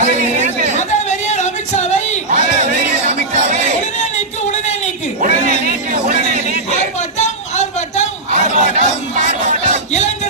மத வெறியர் அமித்ஷாவை உடனே நீக்கு உடனே நீக்கு. ஆர்ப்பாட்டம் ஆர்ப்பாட்டம். இளைஞர்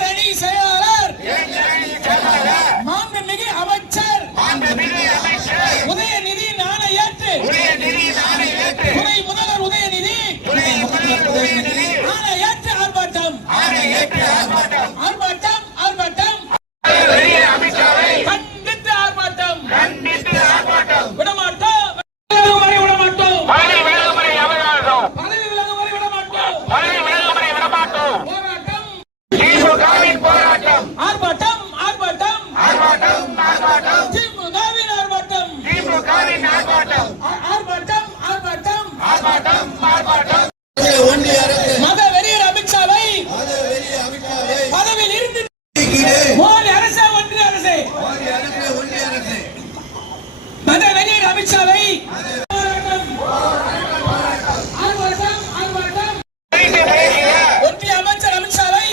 அணி செயலாளர் அமித்ஷாவை ஒன்றிய அமைச்சர் அமித்ஷாவை